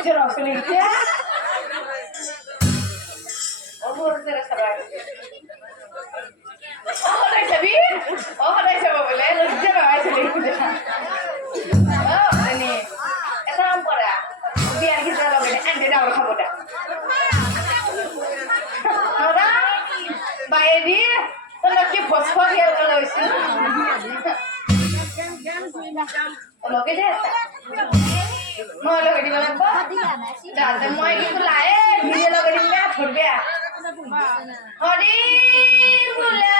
Macam rasa ni dia. Umur saya sabar. Oh, dah sabi? Oh, dah sabar boleh. Lezat awak sini. Oh, ini. Eta apa dah? Biar kita lagi ande dah orang kamu dah. Orang, baik ni. Kalau kita fosfor dia kalau isi. Kalau kita mau lagi di mana apa? Dah, mau ikut lain. Dia lagi di mana? Berbiak. Hari bulan.